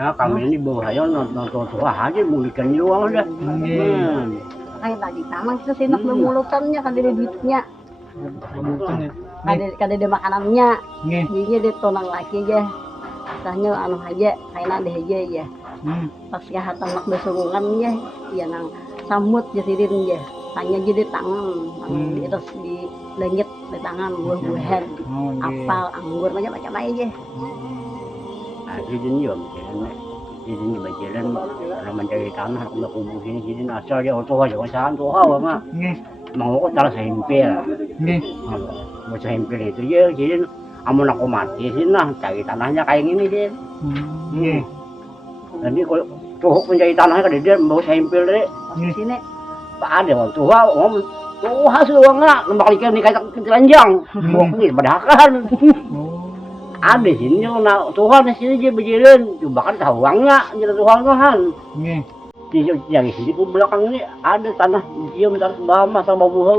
Nah, kami Oh, ini bawa ayo nonton tua aja mulikan doang dah. nggih. Ay tadi tamang sa sinak Hmm. lumulutannya kadiri duitnya, Pamutong ya. Nggih, kadiri makanannya. nggih. Dinya dito nang laki aja. Tanya anu aja, kayak nade aja ya. Pas kahatan mak besungan ya, iya nang samut jasirin ya. Tanya aja di tangan, di terus di lengit di tangan buah-buahan, Oh, nggih. apel, anggur macam-macam aja. Nah, sidin yun, sidin ba jalan kalau mencari tanah kalau kubu sini sidin asal dia tua aja saan tua mah. Nggih, Mau kok taruh sempil. nggih. Mau sempil itu ya sidin amun aku mati sini nah cari tanahnya kayak gini sih. Nggih. Jadi kalau tuh mencari tanahnya kan dia mau sempil deh. Nggih. Sini, Pak ada orang tua ngomong tua sudah nggak nembalikan di kayak keranjang. Mau ini padahal Oh. ada sini yang nak Tuhan di sini dia berjalan coba kan tahu nggak jadi Tuhan kan Nggih. di yang sini ke belakang ini ada tanah dia minta bama sama buah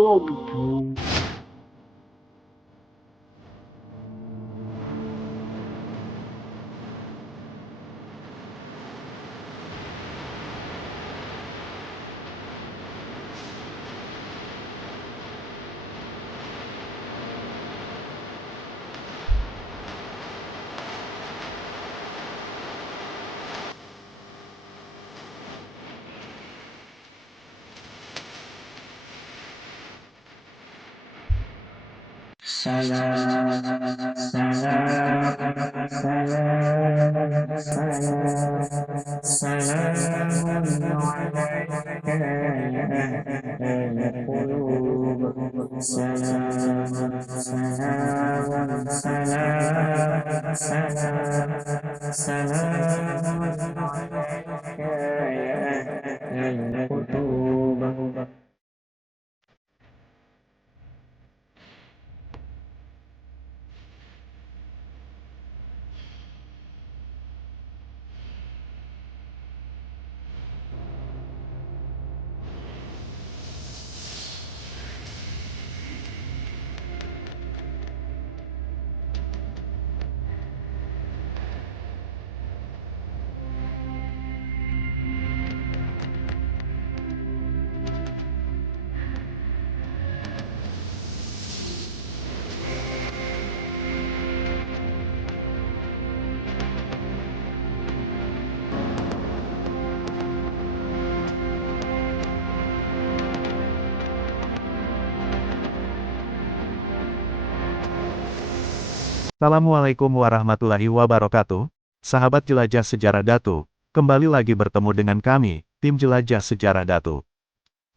Assalamualaikum warahmatullahi wabarakatuh, sahabat jelajah sejarah Datu, kembali lagi bertemu dengan kami, tim jelajah sejarah Datu.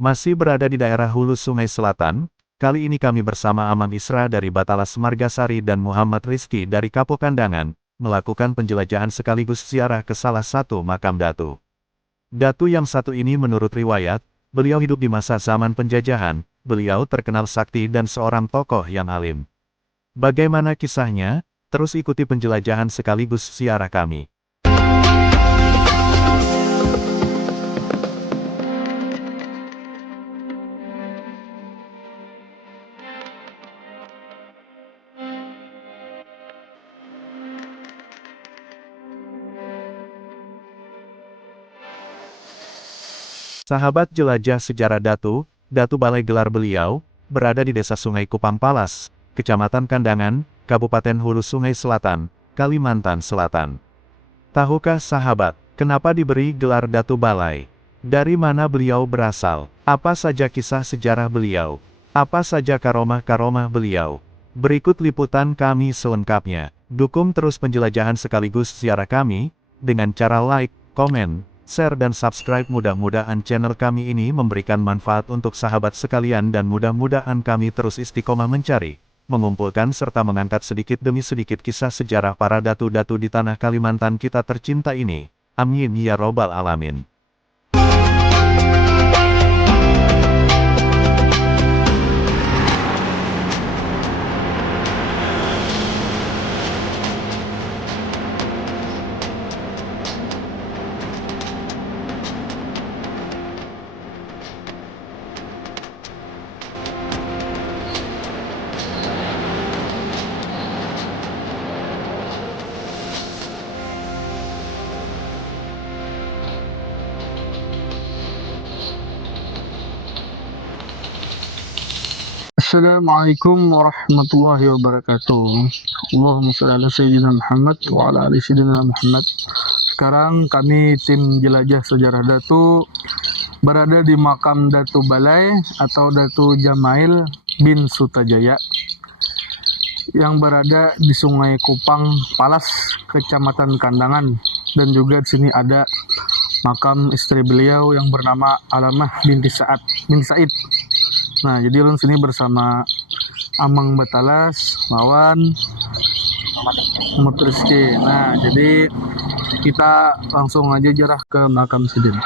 Masih berada di daerah hulu Sungai Selatan, kali ini kami bersama Amam Isra dari Batalas Margasari dan Muhammad Rizki dari Kapokandangan, melakukan penjelajahan sekaligus ziarah ke salah satu makam Datu. Datu yang satu ini menurut riwayat, beliau hidup di masa zaman penjajahan, beliau terkenal sakti dan seorang tokoh yang alim. Bagaimana kisahnya? Terus ikuti penjelajahan sekaligus ziarah kami. Sahabat jelajah sejarah Datu, Datu Balai gelar beliau, berada di Desa Sungai Kupang Palas, Kecamatan Kandangan, Kabupaten Hulu Sungai Selatan, Kalimantan Selatan. Tahukah sahabat, kenapa diberi gelar Datu Balai? Dari mana beliau berasal? Apa saja kisah sejarah beliau? Apa saja karomah-karomah beliau? Berikut liputan kami selengkapnya. Dukung terus penjelajahan sekaligus ziarah kami, dengan cara like, komen, share dan subscribe. Mudah-mudahan channel kami ini memberikan manfaat untuk sahabat sekalian dan mudah-mudahan kami terus istiqomah mencari, mengumpulkan serta mengangkat sedikit demi sedikit kisah sejarah para datu-datu di tanah Kalimantan kita tercinta ini. Amin ya robbal alamin. Assalamualaikum warahmatullahi wabarakatuh. Allahumma shalli ala sayyidina Muhammad wa ala ali sayyidina Muhammad. Sekarang kami tim Jelajah Sejarah Datu berada di makam Datu Balai atau Datu Jamail bin Sutajaya yang berada di Sungai Kupang, Palas, Kecamatan Kandangan, dan juga di sini ada makam istri beliau yang bernama Alamah binti Said. Nah, jadi ulun sini bersama Amang Batalas, Lawan, Muhammad Rizky. Nah, jadi kita langsung aja jarah ke makam Sidin.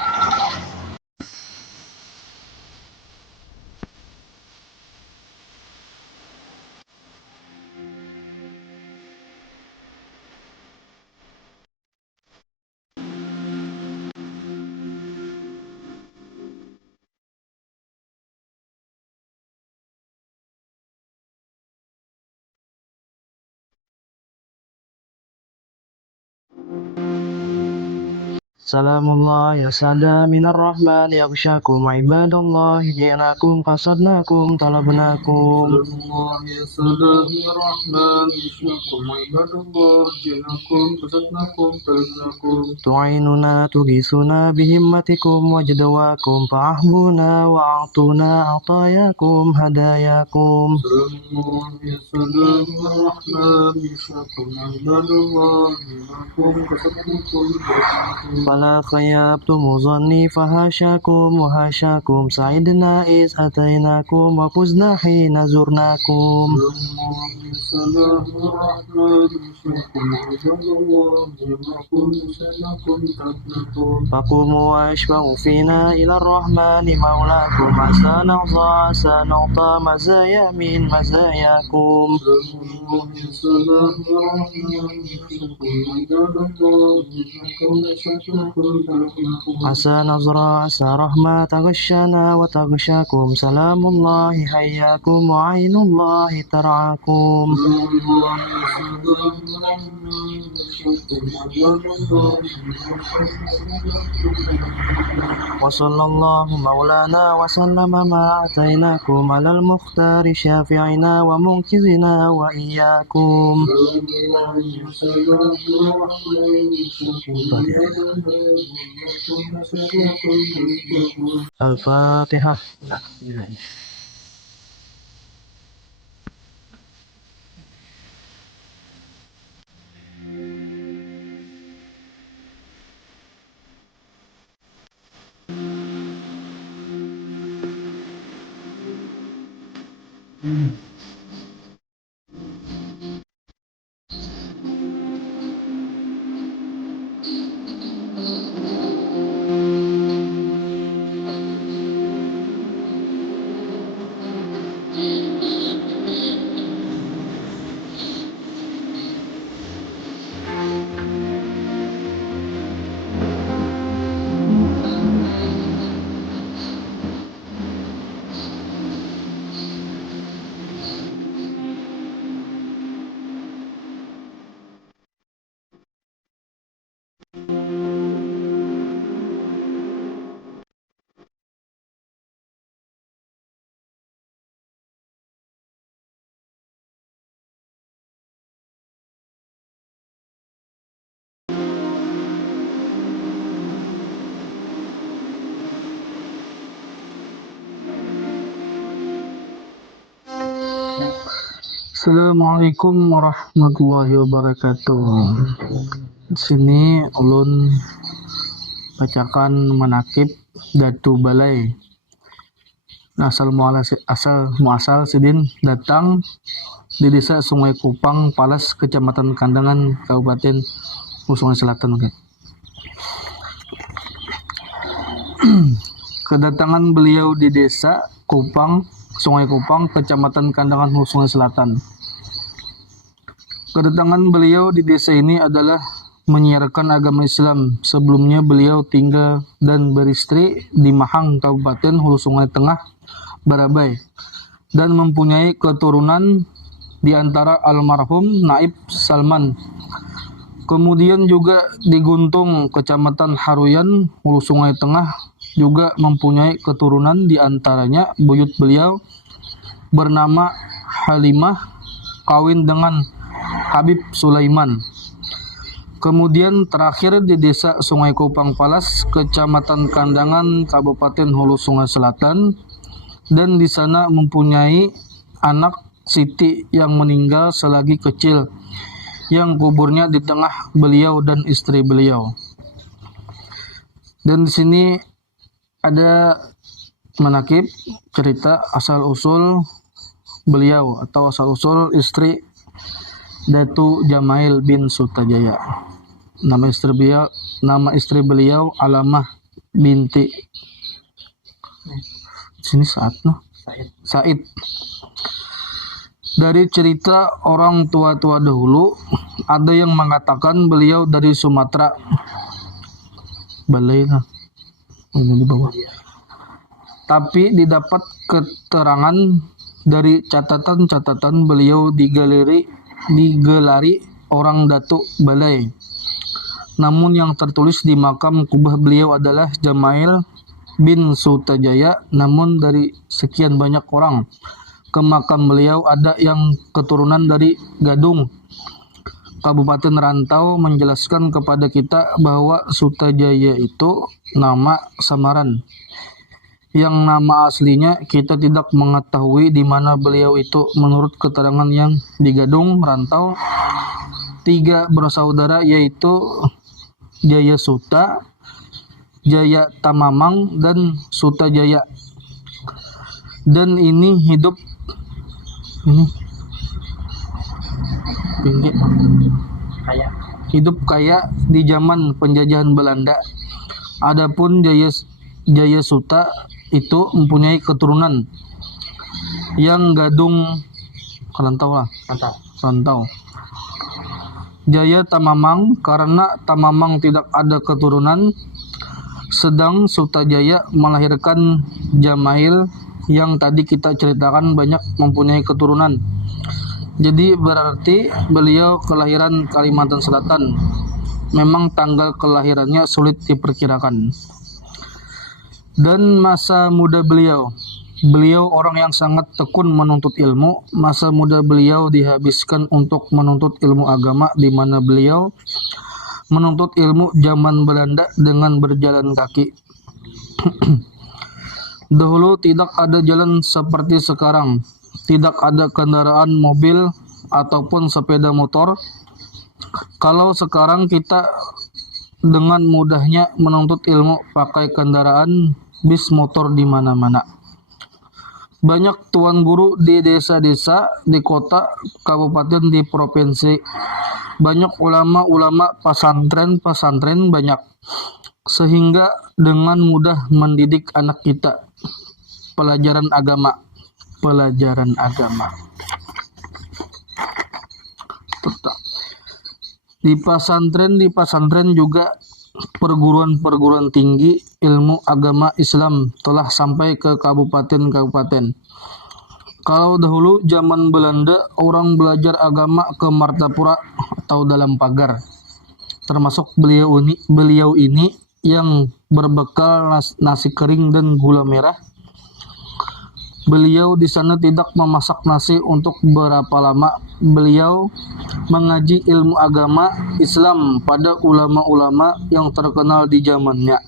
Salamullah ya salam minar rahman yaghshakum ibadallah ji'nakum qasadnakum talabnakum. Salamullah ya salam minar rahman yaghshakum ibadallah ji'nakum qasadnakum talabnakum. Tu'inuna tugisuna bihimmatikum wajdawakum fa'ahbuna wa'atuna atayakum hadayakum. Salamullah ya salam minar rahman yaghshakum ibadallah ji'nakum qasadnakum talabnakum. فلا خيبتم ظني فهاشاكم وهاشاكم سعدنا إذ أتيناكم وفزنا حين زرناكم. فقوموا واشفعوا فينا إلى الرحمن مولاكم عسى نرضى عسى نعطى مزايا من مزاياكم. عسى نزرع عسى رحمة تغشانا وتغشاكم سلام الله حياكم وعين الله ترعاكم. وصلى الله مولانا وسلم ما أتيناكم على المختار شافعنا ومنقذنا وإياكم. الفاتحة. Assalamualaikum warahmatullahi wabarakatuh. Di sini ulun bacakan manakib Datu Balai. Asal muasal Sidin datang di desa Sungai Kupang, Palas, Kecamatan Kandangan, Kabupaten Sungai Selatan. Kedatangan beliau di desa Kupang, Sungai Kupang, Kecamatan Kandangan, Sungai Selatan. Kedatangan beliau di desa ini adalah menyiarkan agama Islam. Sebelumnya beliau tinggal dan beristri di Mahang, Kabupaten Hulu Sungai Tengah, Barabai, dan mempunyai keturunan di antara almarhum Naib Salman. Kemudian juga di Guntung, Kecamatan Haruyan, Hulu Sungai Tengah, juga mempunyai keturunan di antaranya buyut beliau bernama Halimah kawin dengan Habib Sulaiman. Kemudian terakhir di desa Sungai Kupang Palas, Kecamatan Kandangan, Kabupaten Hulu Sungai Selatan, dan di sana mempunyai anak Siti yang meninggal selagi kecil, yang kuburnya di tengah beliau dan istri beliau. Dan di sini ada manakib cerita asal usul beliau atau asal usul istri Datu Jamail bin Sutajaya. Nama istri beliau Alamah binti sini Said. Dari cerita orang tua-tua dahulu, ada yang mengatakan beliau dari Sumatera. Balai lah. Ini di bawah. Tapi didapat keterangan dari catatan-catatan beliau digelari orang Datuk Balai. Namun yang tertulis di makam kubah beliau adalah Jamail bin Sutajaya. Namun dari sekian banyak orang ke makam beliau ada yang keturunan dari Gadung. Kabupaten Rantau menjelaskan kepada kita bahwa Sutajaya itu nama samaran. Yang nama aslinya kita tidak mengetahui di mana beliau itu. Menurut keterangan yang di Gadung, Rantau, 3 bersaudara yaitu Jaya Suta, Jaya Tamamang, dan Sutajaya. Dan ini hidup kaya di zaman penjajahan Belanda. Adapun Jaya Suta itu mempunyai keturunan yang Gadung Rantau. Jaya Tamamang karena Tamamang tidak ada keturunan, sedang Sutajaya melahirkan Jamail yang tadi kita ceritakan banyak mempunyai keturunan. Jadi berarti beliau kelahiran Kalimantan Selatan. Memang tanggal kelahirannya sulit diperkirakan. Dan masa muda beliau orang yang sangat tekun menuntut ilmu. Masa muda beliau dihabiskan untuk menuntut ilmu agama, di mana beliau menuntut ilmu zaman Belanda dengan berjalan kaki. Dahulu tidak ada jalan seperti sekarang. Tidak ada kendaraan mobil ataupun sepeda motor. Kalau sekarang kita dengan mudahnya menuntut ilmu pakai kendaraan bis motor di mana-mana. Banyak tuan guru di desa-desa, di kota, kabupaten, di provinsi. Banyak ulama-ulama, pesantren banyak. Sehingga dengan mudah mendidik anak kita. Pelajaran agama. Di pesantren juga perguruan tinggi ilmu agama Islam telah sampai ke kabupaten-kabupaten. Kalau dahulu zaman Belanda orang belajar agama ke Martapura atau dalam pagar. Termasuk beliau ini yang berbekal nasi kering dan gula merah. Beliau di sana tidak memasak nasi untuk berapa lama. Beliau mengaji ilmu agama Islam pada ulama-ulama yang terkenal di zamannya.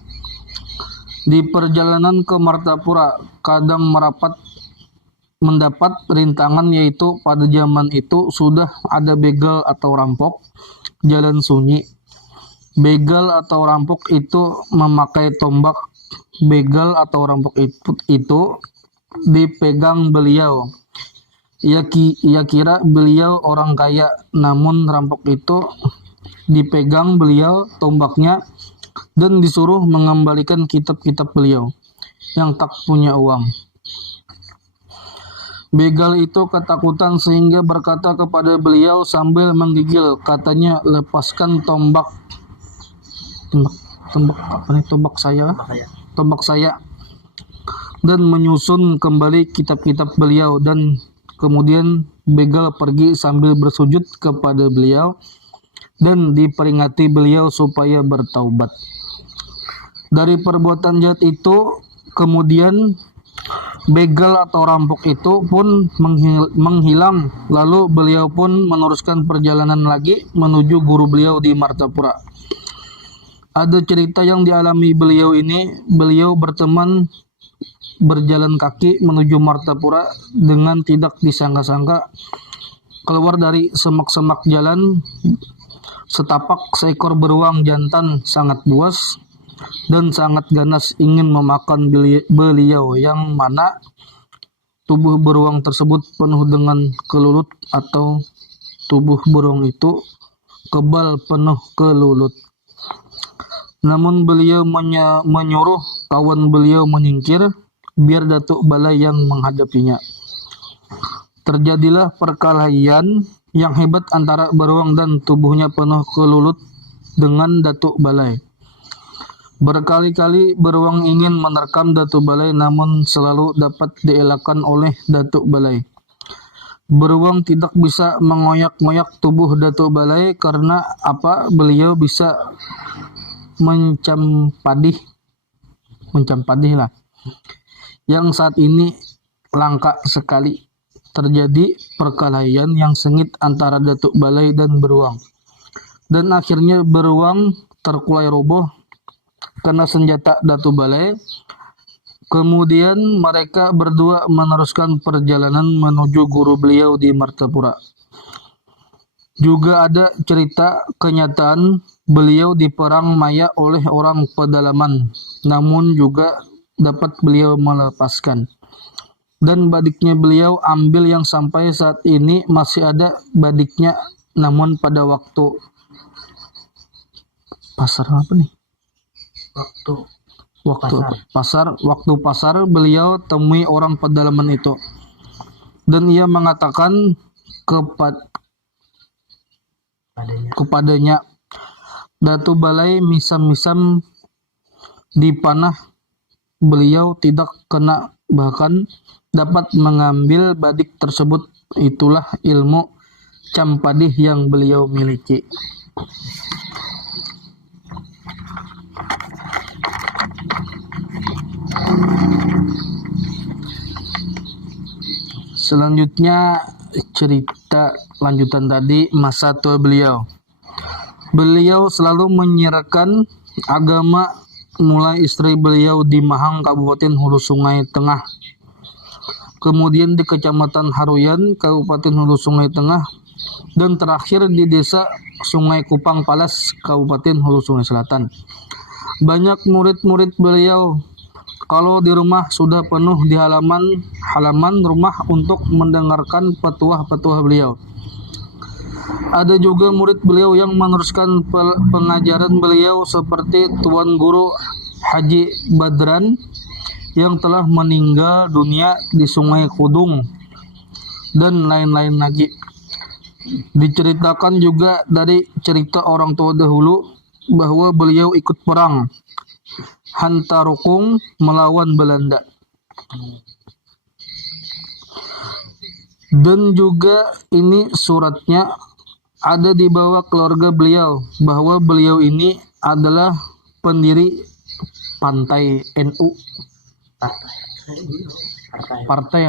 Di perjalanan ke Martapura, kadang mendapat rintangan, yaitu pada zaman itu sudah ada begal atau rampok jalan sunyi. Begal atau rampok itu memakai tombak. Begal atau rampok itu dipegang beliau. Ia kira beliau orang kaya, namun rampok itu dipegang beliau tombaknya dan disuruh mengembalikan kitab-kitab beliau yang tak punya uang. Begal itu ketakutan sehingga berkata kepada beliau sambil menggigil, katanya, lepaskan tombak saya, dan menyusun kembali kitab-kitab beliau. Dan kemudian begal pergi sambil bersujud kepada beliau dan diperingati beliau supaya bertaubat dari perbuatan jahat itu. Kemudian begal atau rampok itu pun menghilang, lalu beliau pun meneruskan perjalanan lagi menuju guru beliau di Martapura. Ada cerita yang dialami beliau ini, beliau berteman berjalan kaki menuju Martapura dengan tidak disangka-sangka keluar dari semak-semak jalan setapak seekor beruang jantan sangat buas dan sangat ganas ingin memakan beliau, yang mana tubuh beruang tersebut penuh dengan kelulut atau tubuh beruang itu kebal penuh kelulut. Namun beliau menyuruh kawan beliau menyingkir biar Datuk Balai yang menghadapinya. Terjadilah perkelahian yang hebat antara beruang dan tubuhnya penuh kelulut dengan Datuk Balai. Berkali-kali beruang ingin menerkam Datuk Balai, namun selalu dapat dielakkan oleh Datuk Balai. Beruang tidak bisa mengoyak-ngoyak tubuh Datuk Balai karena beliau bisa mencam padih lah, yang saat ini langka sekali. Terjadi perkelahian yang sengit antara Datuk Balai dan beruang, dan akhirnya beruang terkulai roboh kena senjata Datuk Balai. Kemudian mereka berdua meneruskan perjalanan menuju guru beliau di Martapura. Juga ada cerita kenyataan beliau diperang maya oleh orang pedalaman, namun juga dapat beliau melepaskan. Dan badiknya beliau ambil yang sampai saat ini masih ada badiknya, namun pada waktu pasar beliau temui orang pedalaman itu, dan ia mengatakan kepadanya, Datuk Balai misam-misam dipanah beliau tidak kena, bahkan dapat mengambil badik tersebut. Itulah ilmu campadih yang beliau miliki. Selanjutnya cerita lanjutan tadi, masa tua beliau. Beliau selalu menyiarkan agama mulai istri beliau di Mahang, Kabupaten Hulu Sungai Tengah, kemudian di Kecamatan Haruyan, Kabupaten Hulu Sungai Tengah, dan terakhir di Desa Sungai Kupang Palas, Kabupaten Hulu Sungai Selatan. Banyak murid-murid beliau kalau di rumah sudah penuh di halaman rumah untuk mendengarkan petuah-petuah beliau. Ada juga murid beliau yang meneruskan pengajaran beliau seperti Tuan Guru Haji Badran yang telah meninggal dunia di Sungai Kudung dan lain-lain lagi. Diceritakan juga dari cerita orang tua dahulu bahwa beliau ikut perang Hantarukung melawan Belanda. Dan juga ini suratnya ada di bawah keluarga beliau bahwa beliau ini adalah pendiri Pantai NU. Partai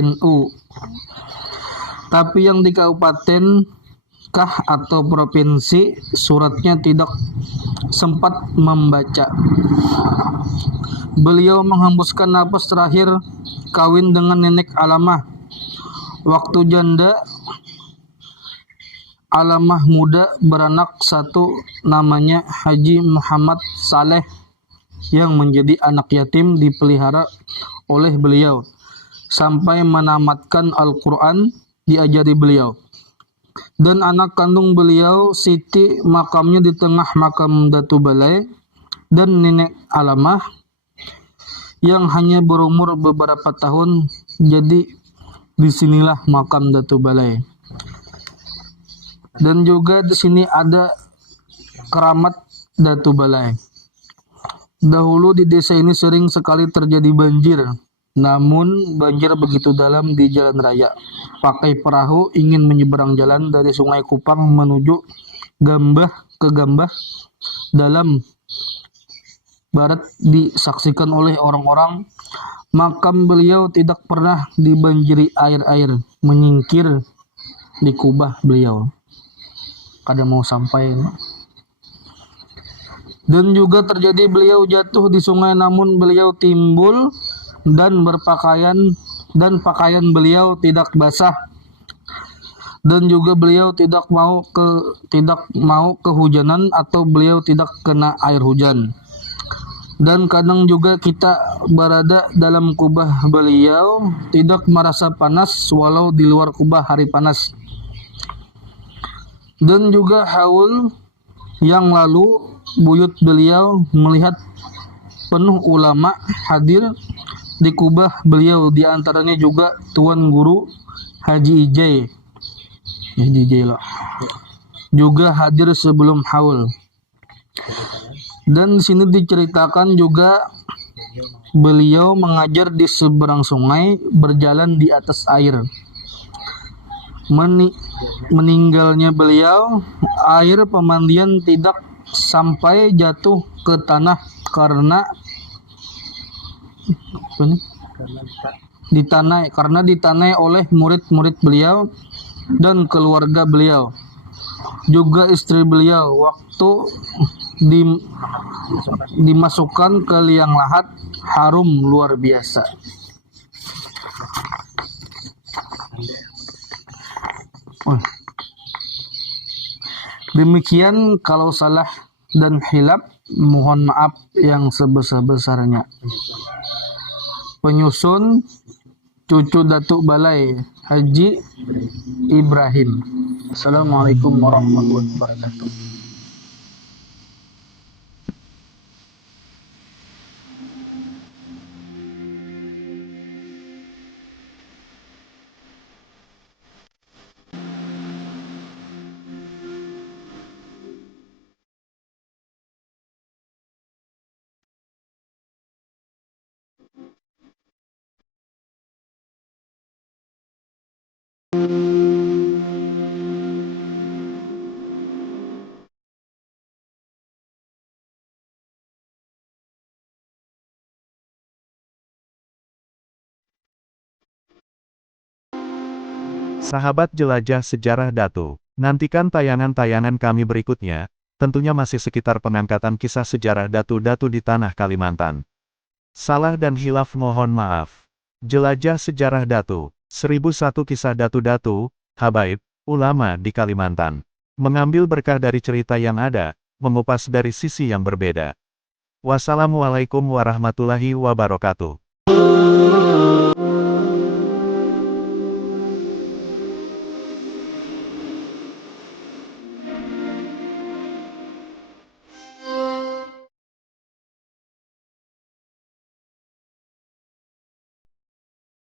NU. Tapi yang di kabupaten atau provinsi suratnya tidak sempat membaca. Beliau menghembuskan napas terakhir kawin dengan nenek Alamah. Waktu janda, Alamah muda beranak satu namanya Haji Muhammad Saleh yang menjadi anak yatim dipelihara oleh beliau sampai menamatkan Al-Quran diajari beliau. Dan anak kandung beliau Siti makamnya di tengah makam Datuk Balai dan nenek Alamah yang hanya berumur beberapa tahun, jadi disinilah makam Datuk Balai. Dan juga di sini ada keramat Datuk Balai. Dahulu di desa ini sering sekali terjadi banjir, namun banjir begitu dalam di jalan raya. Pakai perahu ingin menyeberang jalan dari Sungai Kupang menuju Gambah ke Gambah dalam Barat disaksikan oleh orang-orang. Makam beliau tidak pernah dibanjiri air-air, menyingkir di kubah beliau. Kada mau sampai. Dan juga terjadi beliau jatuh di sungai, namun beliau timbul dan pakaian beliau tidak basah. Dan juga beliau tidak mau kehujanan atau beliau tidak kena air hujan. Dan kadang juga kita berada dalam kubah beliau tidak merasa panas walau di luar kubah hari panas. Dan juga haul yang lalu buyut beliau melihat penuh ulama hadir di kubah beliau, di antaranya juga Tuan Guru Haji Ijai. Juga hadir sebelum haul. Dan di sini diceritakan juga beliau mengajar di seberang sungai, berjalan di atas air. Meninggalnya beliau, air pemandian tidak sampai jatuh ke tanah karena ditanai oleh murid-murid beliau dan keluarga beliau, juga istri beliau waktu dimasukkan ke liang lahat, harum luar biasa. Demikian, kalau salah dan hilaf mohon maaf yang sebesar-besarnya. Penyusun cucu Datuk Balai Haji Ibrahim. Assalamualaikum warahmatullahi wabarakatuh. Sahabat jelajah sejarah Datu, nantikan tayangan-tayangan kami berikutnya, tentunya masih sekitar pengangkatan kisah sejarah Datu-Datu di tanah Kalimantan. Salah dan hilaf mohon maaf. Jelajah sejarah Datu, 1001 kisah Datu-Datu, habaib, ulama di Kalimantan. Mengambil berkah dari cerita yang ada, mengupas dari sisi yang berbeda. Wassalamualaikum warahmatullahi wabarakatuh.